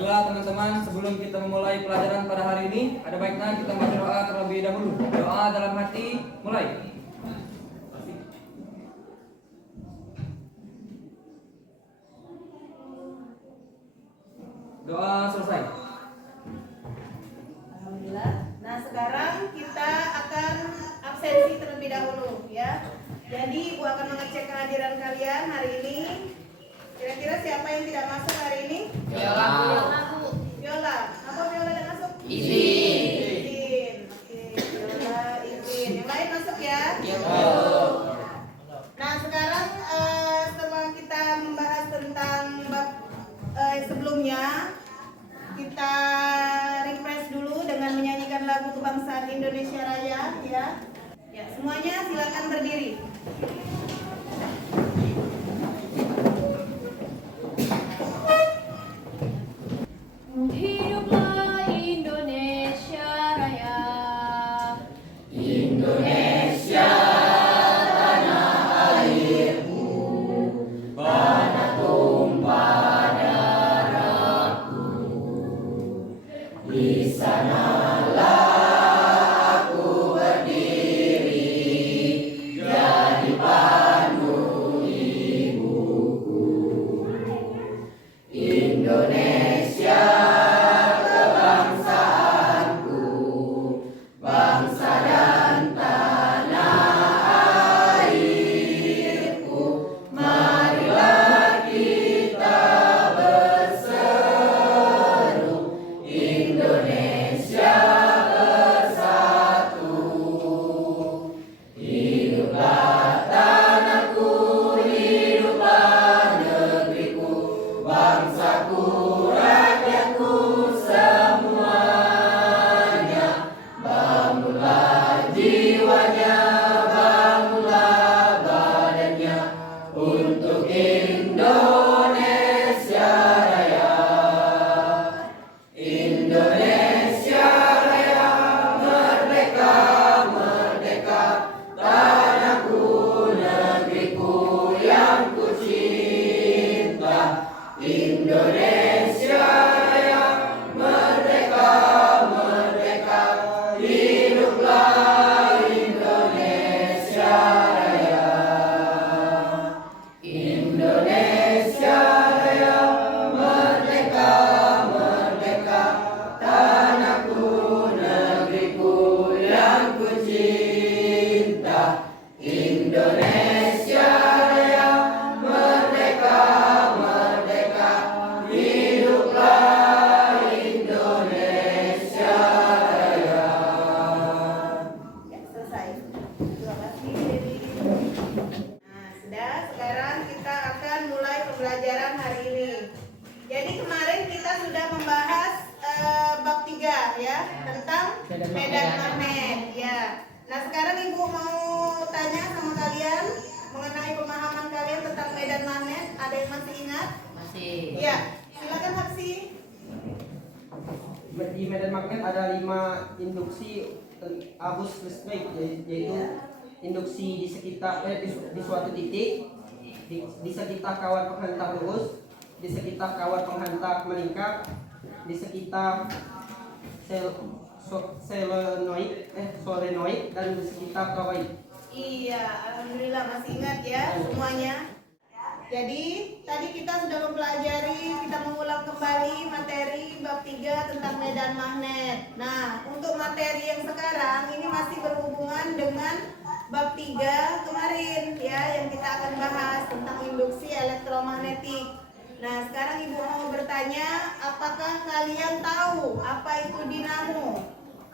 Baiklah teman-teman, sebelum kita memulai pelajaran pada hari ini, ada baiknya kita berdoa terlebih dahulu. Doa dalam hati, mulai. Doa selesai. Alhamdulillah. Nah, sekarang kita akan absensi terlebih dahulu ya. Jadi Ibu akan mengecek kehadiran kalian hari ini. Kira-kira siapa yang tidak masuk hari ini? Viola. Viola. Apa Viola tidak masuk? Izin. Izin. Oke, Viola izin. Yang lain masuk ya? Iya. Nah, sekarang setelah kita membahas tentang bab sebelumnya, kita refresh dulu dengan menyanyikan lagu kebangsaan Indonesia Raya ya. Ya, semuanya silakan berdiri. Hiduplah Indonesia Raya. Indonesia tanah airku, tanah tumpah darahku. Di sanalah aku berdiri, jadi pandu ibuku. Indonesia kebangsaanku, bangsa dan tanah airku. Marilah kita berseru, Indonesia bersatu. Hiduplah tanahku, hiduplah negeriku, bangsaku, rakyatku semuanya. Bangunlah jiwanya, bangunlah badannya untuk Indonesia Raya. Indonesia Raya, merdeka, merdeka, tanahku, negeriku yang ku cinta. Indonesia Raya, merdeka, merdeka, hiduplah Indonesia Raya. Indonesia Raya, merdeka, merdeka, tanahku, negeriku yang ku cinta. Indonesia Raya, merdeka, merdeka, hiduplah Indonesia Raya. Ya, selesai. Terima kasih Dewi. Nah, sudah. Sekarang kita akan mulai pembelajaran hari ini. Jadi kemarin kita sudah membahas bab 3 ya, tentang medan magnet ya. Nah, sekarang Ibu mau tanya sama kalian mengenai pemahaman kalian tentang medan magnet. Ada yang masih ingat? Masih. Iya. Silakan Hapsi. Di medan magnet ada 5 induksi arus listrik, yaitu induksi di sekitar di suatu titik, di sekitar kawan penghantar lurus, di sekitar kawan penghantar meningkat, di sekitar solenoid dan di sekitar toroid. Iya, alhamdulillah masih ingat ya semuanya. Jadi tadi kita sudah mempelajari, kita mengulang kembali materi bab 3 tentang medan magnet. Nah, untuk materi yang sekarang ini masih berhubungan dengan bab 3 kemarin ya, yang kita akan bahas tentang induksi elektromagnetik. Nah, sekarang Ibu mau bertanya, apakah kalian tahu apa itu dinamo?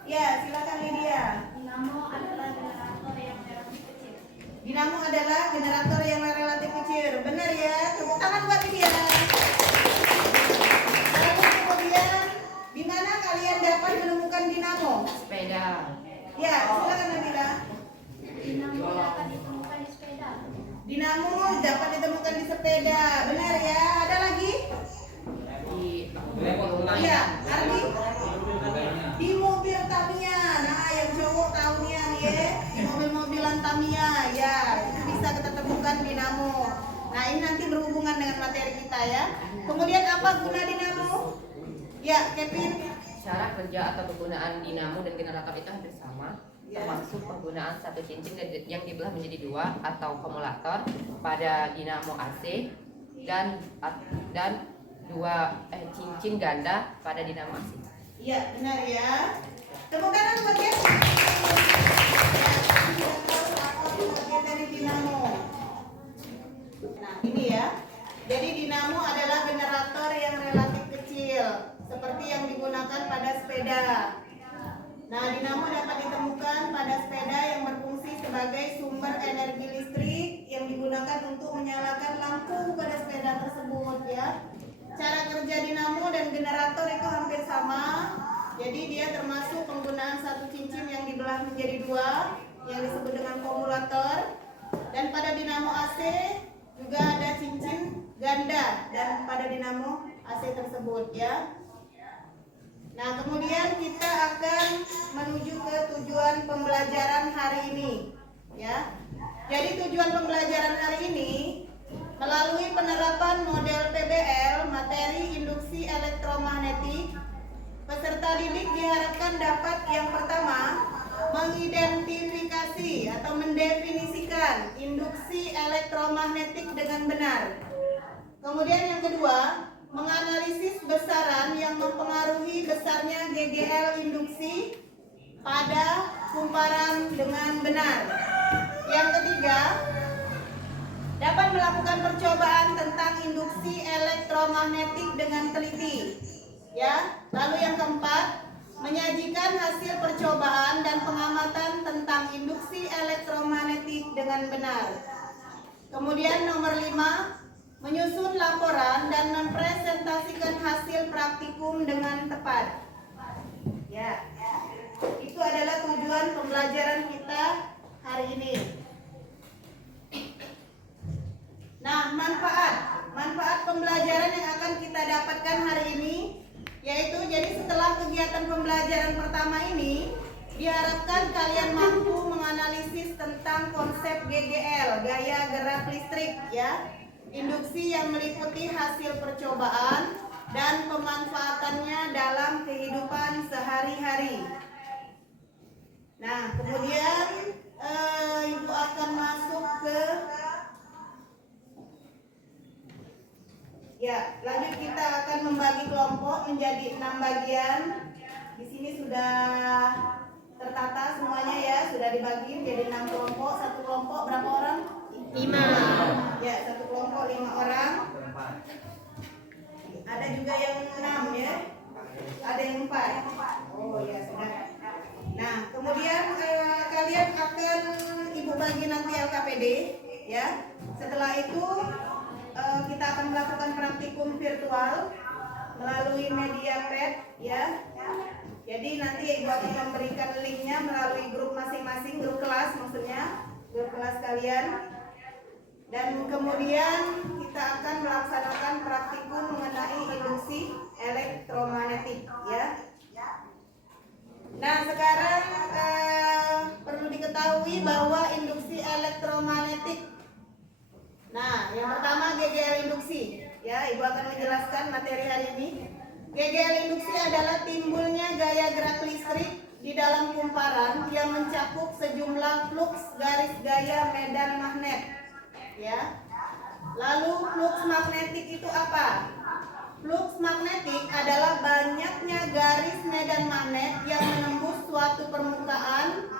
Ya, silakan Lydia. Dinamo adalah generator yang relatif kecil. Dinamo adalah generator yang relatif kecil. Benar ya? Tepuk tangan buat Lydia. Lalu kemudian, di mana kalian dapat menemukan dinamo? Sepeda. Ya, silakan Nabila. Dinamo dapat ditemukan di sepeda. Dinamo dapat ditemukan di sepeda. Benar ya? Ada lagi? Di Iya, Ardi. Di mobil Tamiya. Nah, yang cowok tahu nih ya. Di mobil-mobilan Tamiya. Ya, itu bisa kita temukan dinamo. Nah, ini nanti berhubungan dengan materi kita ya. Kemudian apa guna dinamo? Ya, Kevin. Cara kerja atau penggunaan dinamo dan generator itu hampir sama, Ya. termasuk penggunaan satu cincin yang dibelah menjadi dua atau kumulator pada dinamo AC dan dua cincin ganda pada dinamo AC. Iya, benar ya. Tepuk tangan buat Kevin. Ya, bagian dari dinamo. Nah, ini ya. Jadi dinamo adalah generator yang relatif kecil, seperti yang digunakan pada sepeda. Nah, dinamo dapat ditemukan pada sepeda yang berfungsi sebagai sumber energi listrik yang digunakan untuk menyalakan lampu pada sepeda tersebut ya. Cara kerja dinamo dan generator itu hampir sama. Jadi dia termasuk penggunaan satu cincin yang dibelah menjadi dua yang disebut dengan kumulator. Dan pada dinamo AC juga ada cincin ganda dan pada dinamo AC tersebut ya. Nah, kemudian kita akan menuju ke tujuan pembelajaran hari ini ya. Jadi tujuan pembelajaran hari ini melalui penerapan model PBL materi induksi elektromagnetik, peserta didik diharapkan dapat yang pertama mengidentifikasi atau mendefinisikan induksi elektromagnetik dengan benar. Kemudian yang kedua, menganalisis besaran yang mempengaruhi besarnya GGL induksi pada kumparan dengan benar. Yang ketiga, dapat melakukan percobaan tentang induksi elektromagnetik dengan teliti. Ya, lalu yang keempat, menyajikan hasil percobaan dan pengamatan tentang induksi elektromagnetik dengan benar. Kemudian nomor 5, menyusun laporan dan mempresentasikan hasil praktikum dengan tepat. Ya, itu adalah tujuan pembelajaran kita hari ini. Nah, manfaat pembelajaran yang akan kita dapatkan hari ini yaitu jadi setelah kegiatan pembelajaran pertama ini diharapkan kalian mampu menganalisis tentang konsep GGL, gaya gerak listrik ya, induksi yang meliputi hasil percobaan dan pemanfaatannya dalam kehidupan sehari-hari. Nah, kemudian Ibu akan masuk ke ya, lanjut kita akan membagi kelompok menjadi 6 bagian. Di sini sudah tertata semuanya ya, sudah dibagi menjadi 6 kelompok. Satu kelompok berapa orang? 5. Ya, satu kelompok 5 orang. Ada juga yang 6 ya. Ada yang 4. Oh ya, sudah. Nah, kemudian kalian akan Ibu bagi nanti LKPD ya. Setelah itu kita akan melakukan praktikum virtual melalui media pad ya. Jadi nanti Ibu akan memberikan linknya melalui grup masing-masing, grup kelas maksudnya, grup kelas kalian. Dan kemudian kita akan melaksanakan praktikum mengenai induksi elektromagnetik ya. Nah, sekarang perlu diketahui bahwa induksi elektromagnetik. Nah, yang pertama GGL induksi. Ya, Ibu akan menjelaskan materi hari ini. GGL induksi adalah timbulnya gaya gerak listrik di dalam kumparan yang mencakup sejumlah fluks garis gaya medan magnet. Ya. Lalu fluks magnetik itu apa? Fluks magnetik adalah banyaknya garis medan magnet yang menembus suatu permukaan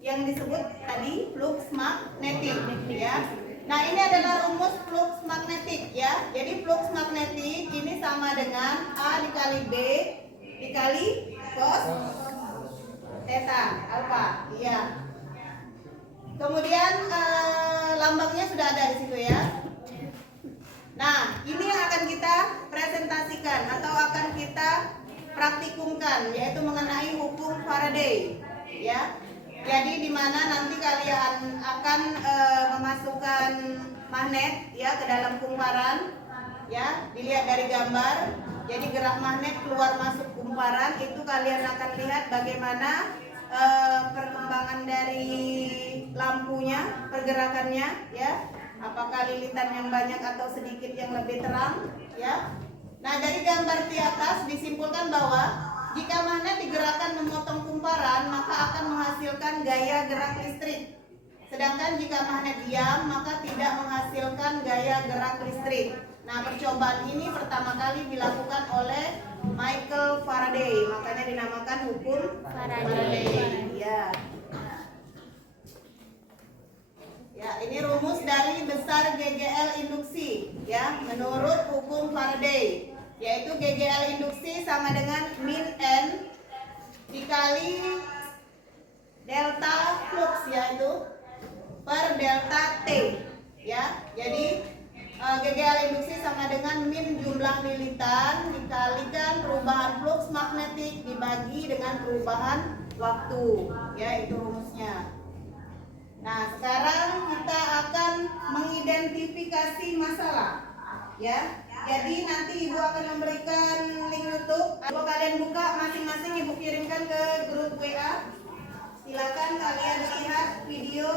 yang disebut tadi fluks magnetik ya. Nah, ini adalah rumus fluks magnetik ya. Jadi fluks magnetik ini sama dengan A dikali B dikali cos theta alfa ya. Kemudian lambangnya sudah ada di situ ya. Nah, ini yang akan kita presentasikan atau akan kita praktikumkan, yaitu mengenai hukum Faraday ya. Jadi di mana nanti kalian akan memasukkan magnet ya ke dalam kumparan ya, dilihat dari gambar. Jadi gerak magnet keluar masuk kumparan itu kalian akan lihat bagaimana perkembangan dari lampunya, pergerakannya ya. Apakah lilitan yang banyak atau sedikit yang lebih terang ya. Nah, dari gambar di atas disimpulkan bahwa jika magnet digerakkan memotong kumparan, maka akan menghasilkan gaya gerak listrik. Sedangkan jika magnet diam, maka tidak menghasilkan gaya gerak listrik. Nah, percobaan ini pertama kali dilakukan oleh Michael Faraday, makanya dinamakan hukum Faraday. Ya. Ya, ini rumus dari besar GGL induksi, ya, menurut hukum Faraday, yaitu GGL induksi sama dengan min N dikali delta flux, yaitu per delta T, ya. Jadi GGL induksi sama dengan min jumlah lilitan dikalikan perubahan flux magnetik dibagi dengan perubahan waktu, ya, itu rumusnya. Nah, sekarang kita akan mengidentifikasi masalah, ya. Jadi nanti Ibu akan memberikan link YouTube. Kalau kalian buka masing-masing, Ibu kirimkan ke grup WA. Silakan kalian lihat video.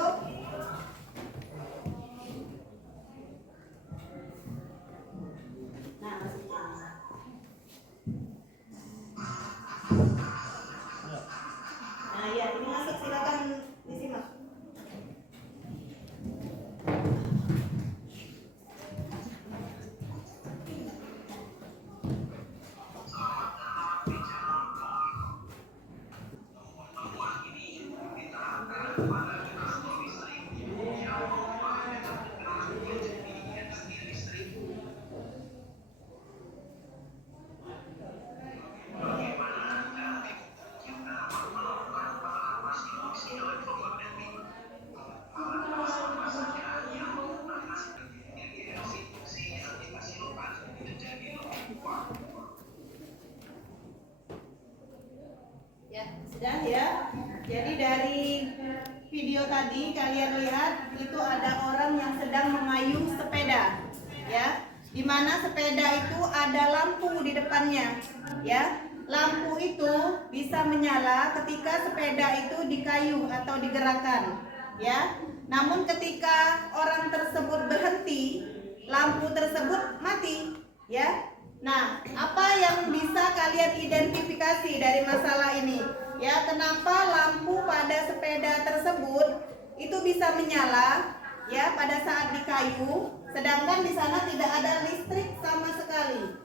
Nah, ya, ini masuk, silakan disimak. Ya, sudah ya. Jadi dari video tadi kalian lihat itu ada orang yang sedang mengayuh sepeda, ya. Di mana sepeda itu ada lampu di depannya, ya. Lampu itu bisa menyala ketika sepeda itu dikayuh atau digerakkan, ya. Namun ketika orang tersebut berhenti, lampu tersebut mati, ya. Nah, apa yang bisa kalian identifikasi dari masalah ini? Ya, kenapa lampu pada sepeda tersebut itu bisa menyala, ya, pada saat dikayuh, sedangkan di sana tidak ada listrik sama sekali,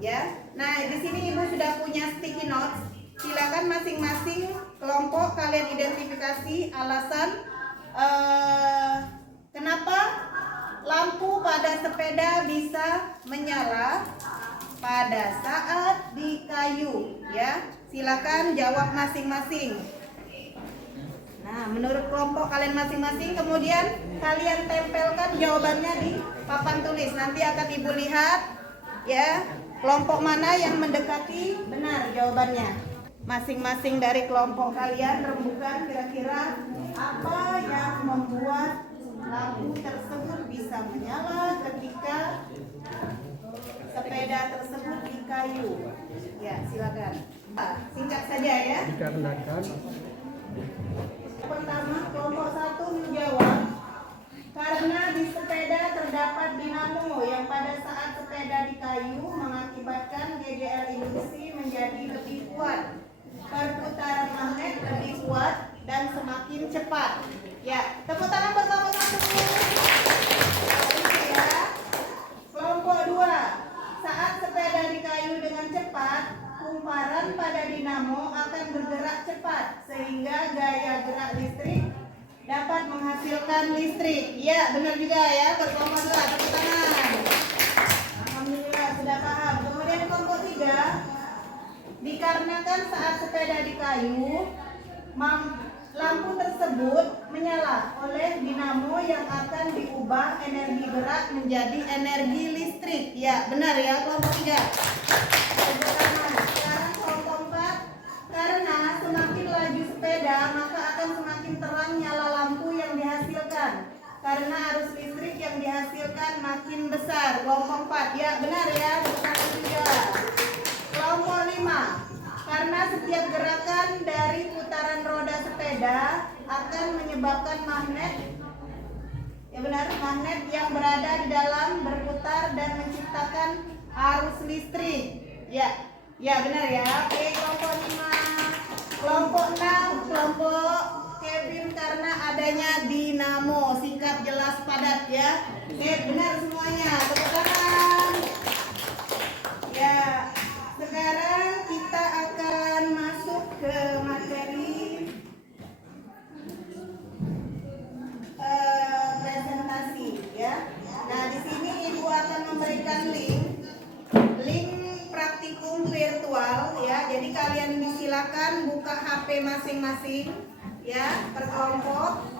ya. Nah, di sini Ibu sudah punya sticky notes. Silakan masing-masing kelompok kalian identifikasi alasan kenapa lampu pada sepeda bisa menyala pada saat dikayuh, ya. Silakan jawab masing-masing. Nah, menurut kelompok kalian masing-masing, kemudian kalian tempelkan jawabannya di papan tulis. Nanti akan Ibu lihat, ya, kelompok mana yang mendekati benar jawabannya. Masing-masing dari kelompok kalian rembukan kira-kira apa yang membuat lampu tersebut bisa menyala ketika sepeda tersebut dikayuh. Ya, silakan. Singkat saja ya. Dikarenakan Pertama, kelompok 1 menjawab karena di sepeda terdapat dinamo yang pada saat sepeda dikayuh mengakibatkan GGL induksi menjadi lebih kuat. Perputaran magnet lebih kuat dan semakin cepat. Ya, tepuk tangan bersama-sama. Ya. Kelompok 2, saat sepeda dikayuh dengan cepat, kumparan pada dinamo akan bergerak cepat sehingga gaya gerak listrik dapat menghasilkan listrik. Ya, benar juga ya. Kelompok 2, tepuk tangan. Alhamdulillah sudah paham. Kemudian kelompok 3, dikarenakan saat sepeda dikayuh, lampu tersebut menyala oleh dinamo yang akan diubah energi gerak menjadi energi listrik. Ya, benar ya kelompok 3. Sekarang kelompok 4, karena semakin laju sepeda maka akan semakin terang nyala lampu yang dihasilkan. Karena arus listrik yang dihasilkan makin besar. Kelompok 4, ya benar ya. Kelompok 3. Kelompok 5, karena setiap gerakan dari putaran roda sepeda akan menyebabkan magnet, ya benar, magnet yang berada di dalam berputar dan menciptakan arus listrik. Ya benar ya. Oke, kelompok 5. Kelompok 6, kelompok Kevin karena adanya dinamo, singkat, jelas, padat ya. Oke, benar semuanya. Tepuk tangan. Ya, sekarang kita akan masuk ke materi presentasi ya. Nah, di sini Ibu akan memberikan link praktikum virtual ya. Jadi kalian silakan buka HP masing-masing ya per kelompok.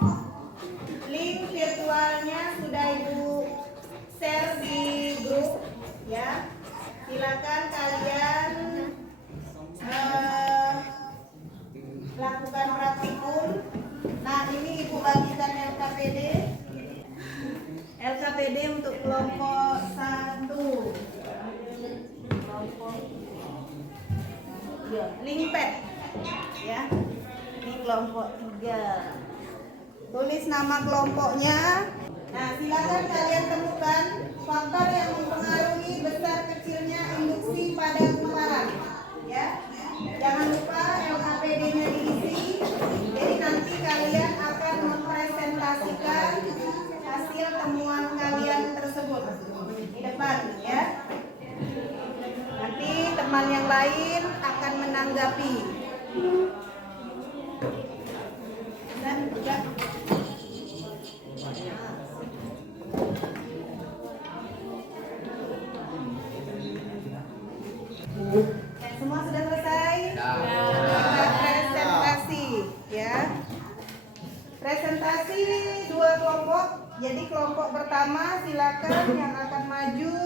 Link virtualnya sudah Ibu share di grup ya. Silakan kalian lakukan praktikum. Nah, ini Ibu bagikan LKPD untuk kelompok 1. Kelompok link pad ya. Ini kelompok 3. Tulis nama kelompoknya. Nah, silakan kalian temukan faktor yang mempengaruhi besar kecilnya induksi pada kumparan ya. Jangan lupa LKPD-nya diisi. Jadi nanti kalian akan mempresentasikan hasil temuan kalian tersebut di depan ya. Nanti teman yang lain akan menanggapi. Dan juga semua sudah selesai? Kita presentasi ya. Presentasi 2 kelompok. Jadi kelompok pertama silakan yang akan maju.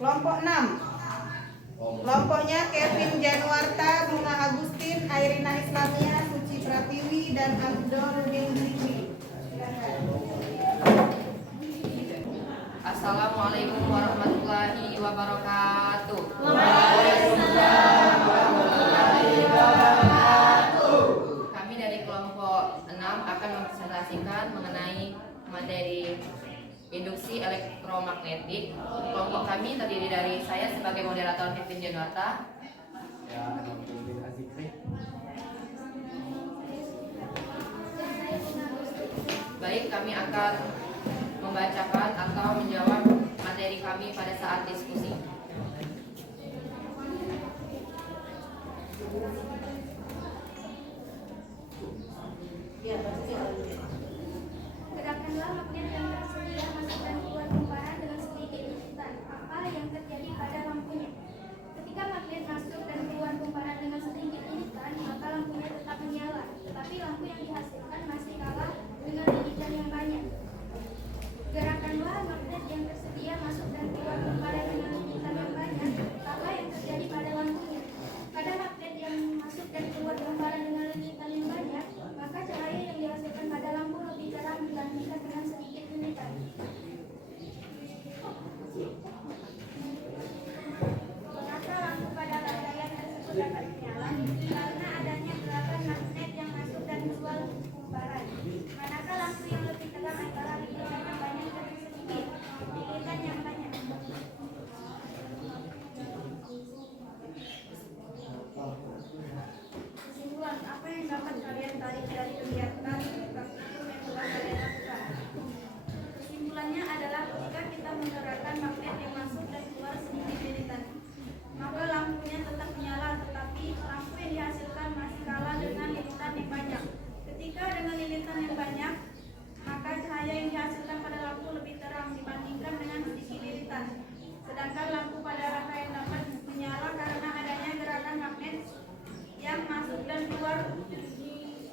Kelompok 6. Kelompoknya Kevin Januarta, Bunga Agustin, Airina Islamia, Suci Pratiwi, dan Abdul Zikri. Assalamualaikum warahmatullahi wabarakatuh. Kami dari kelompok 6 akan mempresentasikan mengenai materi induksi elektromagnetik. Kelompok kami terdiri dari saya sebagai moderator Kevin Januarta. Baik, kami akan membacakan atau menjawab materi kami pada saat diskusi. Gerakanlah magnet yang tersedia masuk dan keluar kumparan dengan sedikit lilitan. Apa yang terjadi pada lampunya? Ketika magnet masuk dan keluar kumparan dengan sedikit lilitan, maka lampunya tetap menyala. Tetapi lampu yang dihasilkan masih kalah dengan lilitan yang banyak. Gerakanlah magnet yang tersedia masuk dan keluar kumparan dengan lilitan yang banyak. Apa yang terjadi pada lampunya? Pada magnet yang masuk dan keluar kumparan dengan lilitan yang banyak, maka cahaya yang dihasilkan pada lampu lebih terang dibandingkan dengan sedikit lilitan. Mengapa lampu pada rangkaian tersebut dapat menyala? Karena adanya gerakan magnet yang masuk dan keluar kumparan. Manakah lampu yang lebih terang antara lilitan yang banyak dan sedikit lilitan yang banyak? Kesimpulan, apa yang dapat kalian tarik dari kegiatan praktikum yang telah kalian lakukan? Kesimpulannya adalah ketika kita menggerakkan magnet yang masuk dan keluar sedikit lilitan, maka lampunya tetap menyala, tetapi lampu yang dihasilkan masih kalah dengan lilitan yang banyak. Ketika dengan lilitan yang banyak, maka cahaya yang dihasilkan pada lampu lebih terang dibandingkan dengan sedikit lilitan. Sedangkan lampu pada rangkaian dapat menyala karena adanya gerakan magnet yang masuk dan keluar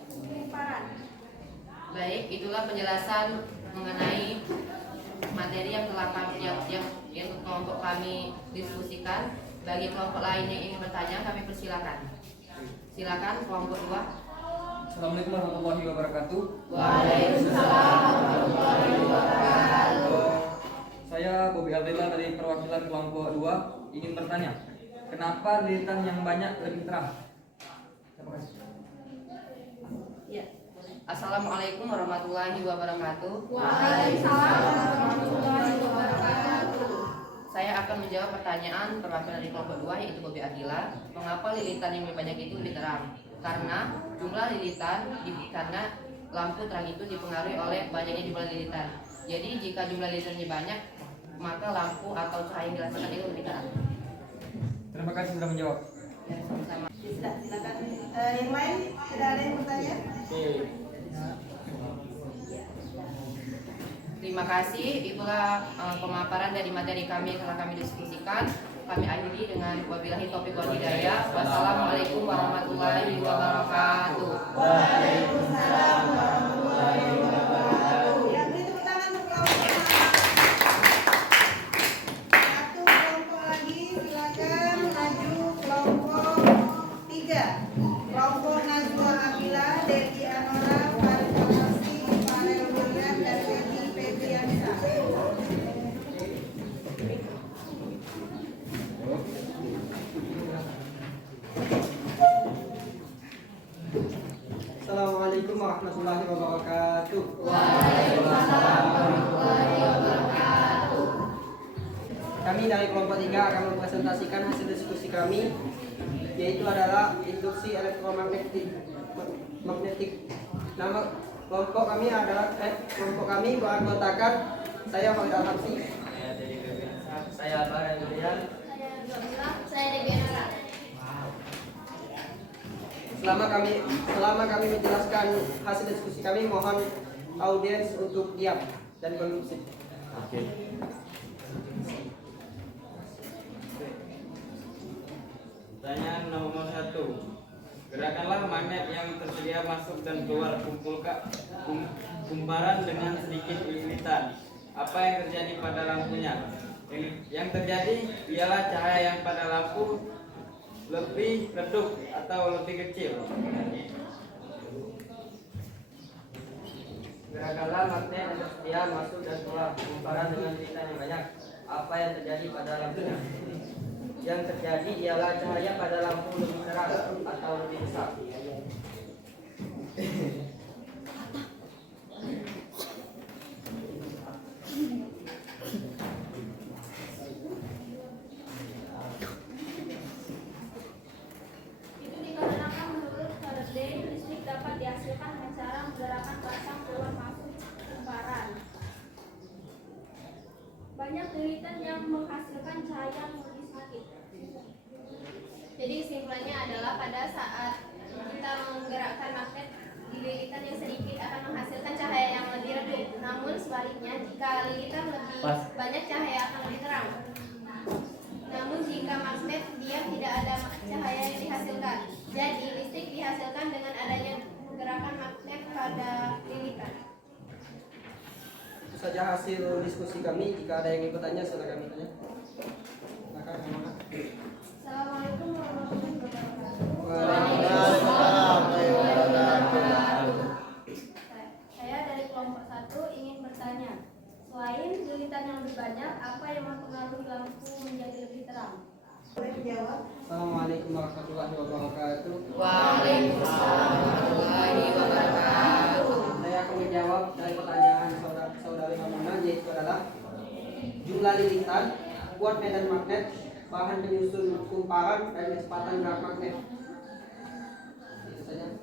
kumparan. Baik, itulah penjelasan mengenai materi yang telah kami yang kelompok kami diskusikan. Bagi kelompok lain yang ingin bertanya, kami persilakan. Silakan kelompok 2. Assalamualaikum warahmatullahi wabarakatuh. Waalaikumsalam warahmatullahi wabarakatuh. Saya Bobi Aldila dari perwakilan kelompok 2 ingin bertanya, kenapa lilitan yang banyak lebih terang? Terima kasih. Ya, boleh. Assalamualaikum warahmatullahi wabarakatuh. Waalaikumsalam warahmatullahi wabarakatuh. Saya akan menjawab pertanyaan perwakilan dari kelompok 2 yaitu Bobi Ardila. Mengapa lilitan yang lebih banyak itu lebih terang? Karena jumlah lilitan karena lampu terang itu dipengaruhi oleh banyaknya jumlah lilitan. Jadi jika jumlah lilitannya banyak, maka lampu atau cahaya yang dirasakan itu lebih terang. Terima kasih sudah menjawab. Ya, sama-sama. Silakan. Yang lain tidak ada yang bertanya? Terima kasih. Itulah pemaparan dari materi kami yang telah kami diskusikan. Kami akhiri dengan wabillahi taufiq wal hidayah. Wassalamualaikum warahmatullahi wabarakatuh. Waalaikumsalam warahmatullahi wabarakatuh. Yang beri tepuk tangan untuk kelompok satu. Kelompok lagi silakan maju. Kelompok 3. Kelompok Najwa Nabila, Devi Anora, Farid Alasi, Farel William, dan Febi Febriansa. Assalamualaikum warahmatullahi wabarakatuh. Kami dari kelompok 3 akan mempresentasikan hasil diskusi kami, yaitu adalah induksi elektromagnetik. Nama kelompok kami beranggotakan saya Farid Alhamsi, Saya Farel William. Saya Devi Anora. Selama kami menjelaskan hasil diskusi kami, mohon audiens untuk diam dan kondusif. Pertanyaan nomor 1. Gerakanlah magnet yang tersedia masuk dan keluar kumparan dengan sedikit lilitan. Apa yang terjadi pada lampunya? Yang terjadi ialah cahaya yang pada lampu lebih redup atau lebih kecil. Gerakanlah magnet yang tersedia masuk dan keluar kumparan dengan lilitan yang banyak. Apa yang terjadi pada lampunya? Yang terjadi ialah cahaya pada lampu lebih terang atau lebih besar. Itu dikarenakan menurut Faraday, listrik dapat dihasilkan dengan cara menggerakkan pasang keluar masuk kumparan. Banyak lilitan yang menghasilkan cahaya yang lebih sedikit. Jadi kesimpulannya adalah pada saat kita menggerakkan magnet di lilitan yang sedikit akan menghasilkan cahaya yang lebih redup. Namun sebaliknya jika lilitan lebih banyak cahaya akan lebih terang. Namun jika magnet dia tidak ada cahaya yang dihasilkan. Jadi listrik dihasilkan dengan adanya gerakan magnet pada lilitan. Itu saja hasil diskusi kami. Jika ada yang ingin bertanya, silakan tanya. Silakan, Mama. Assalamualaikum warahmatullahi wabarakatuh. Saya dari kelompok 1 ingin bertanya, selain lilitan yang lebih banyak, apa yang mempengaruhi lampu menjadi lebih terang? Boleh dijawab? Assalamualaikum warahmatullahi wabarakatuh. Waalaikumsalam warahmatullahi wabarakatuh. Saya akan menjawab dari pertanyaan saudari Mamuna, yaitu adalah jumlah lilitan, kuat medan magnet, bahan penyusun kumparan, dan kecepatan gerak magnet. Itu saja.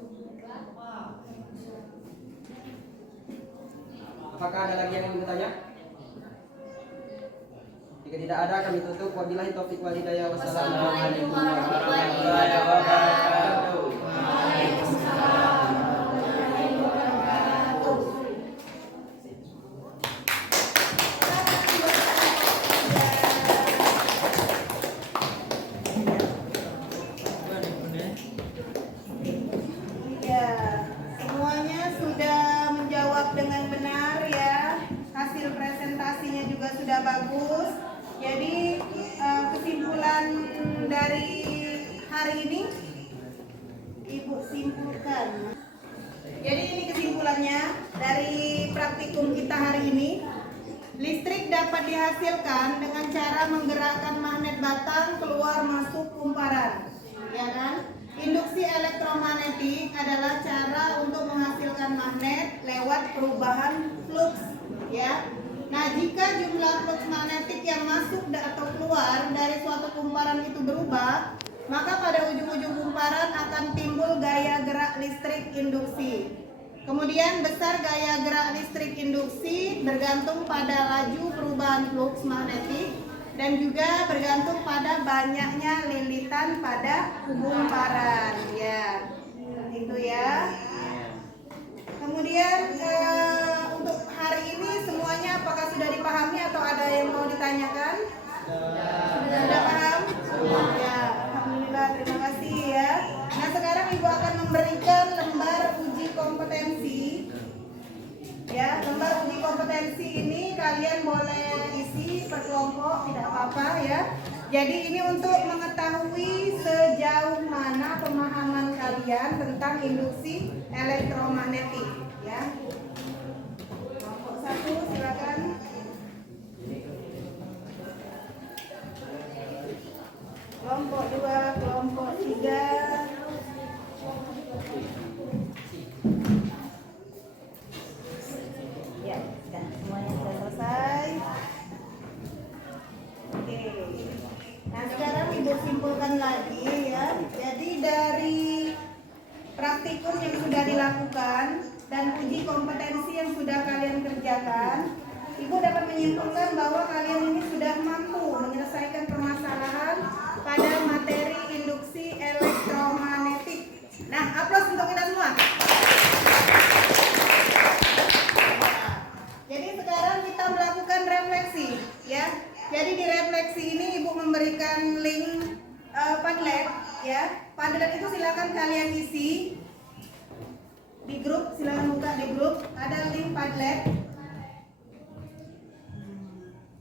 Apakah ada lagi yang ingin bertanya? Jika tidak ada, kami tutup. Wabillahi taufiq wal hidayah. Wassalamualaikum warahmatullahi wabarakatuh. Ya, semuanya sudah menjawab dengan benar ya. Hasil presentasinya juga sudah bagus. Jadi kesimpulan dari hari ini Ibu simpulkan. Jadi ini kesimpulannya dari praktikum kita hari ini. Listrik dapat dihasilkan dengan cara menggerakkan magnet batang keluar masuk kumparan. Ya kan? Induksi elektromagnetik adalah cara untuk menghasilkan magnet magnet lewat perubahan flux, ya. Nah, jika jumlah flux magnetik yang masuk atau keluar dari suatu kumparan itu berubah, maka pada ujung-ujung kumparan akan timbul gaya gerak listrik induksi. Kemudian besar gaya gerak listrik induksi bergantung pada laju perubahan flux magnetik dan juga bergantung pada banyaknya lilitan pada kumparan, ya. Itu ya. Kemudian untuk hari ini semuanya apakah sudah dipahami atau ada yang mau ditanyakan? Sudah paham? Ya, alhamdulillah, terima kasih ya. Nah, sekarang Ibu akan memberikan lembar uji kompetensi. Ya, lembar uji kompetensi ini kalian boleh isi per kelompok, tidak apa-apa ya. Jadi ini untuk mengetahui sejauh mana pemahaman kalian tentang induksi elektromagnetik, ya. Kelompok 1 silakan. Kelompok 2, kelompok 3. Ya, sudah semuanya sudah selesai. Oke. Nah, sekarang Ibu simpulkan lagi ya. Jadi dari praktikum yang sudah dilakukan dan uji kompetensi yang sudah kalian kerjakan, Ibu dapat menyimpulkan bahwa kalian ini sudah mampu menyelesaikan permasalahan pada materi induksi elektromagnetik. Nah, aplaus untuk kita semua. Jadi sekarang kita melakukan refleksi, ya. Jadi di refleksi ini Ibu memberikan link Padlet, ya. Padlet itu silakan kalian isi di grup, silakan buka di grup. Ada link Padlet.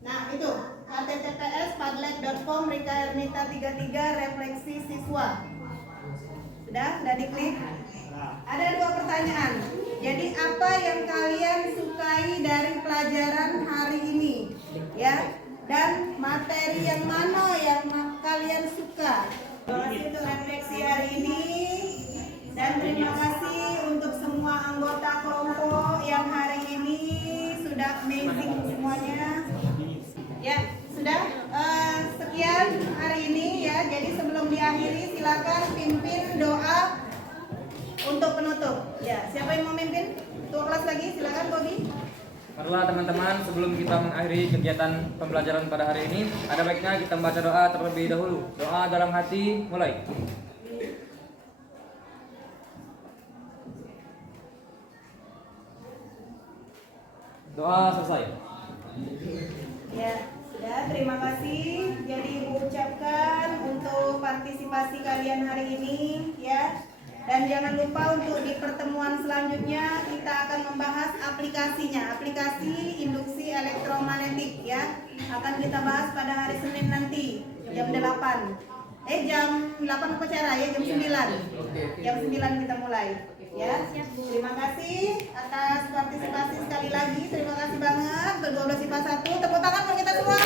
Nah itu https://padlet.com Rika Ernita 33 refleksi siswa. Sudah diklik. Ada 2 pertanyaan. Jadi apa yang kalian sukai dari pelajaran hari ini, ya? Dan materi yang mana yang kalian suka? Terima kasih untuk refleksi hari ini. Dan terima kasih untuk semua anggota kelompok yang hari ini sudah amazing semuanya. Ya, sudah sekian hari ini ya. Jadi sebelum diakhiri silakan pimpin doa untuk penutup. Ya, siapa yang mau mimpin? Ketua kelas lagi, silakan Bobby. Marilah teman-teman, sebelum kita mengakhiri kegiatan pembelajaran pada hari ini, ada baiknya kita membaca doa terlebih dahulu. Doa dalam hati, mulai. Doa selesai. Ya, sudah, terima kasih. Jadi Ibu ucapkan untuk partisipasi kalian hari ini ya. Dan jangan lupa untuk di pertemuan selanjutnya kita akan membahas aplikasinya, aplikasi induksi elektromagnetik ya. Akan kita bahas pada hari Senin nanti jam 8. Jam 8 upacara ya, jam 9. Jam 9 kita mulai ya. Terima kasih atas partisipasi sekali lagi. Terima kasih banget. Kedua-dua sifat 1. Tepuk tangan untuk kita semua.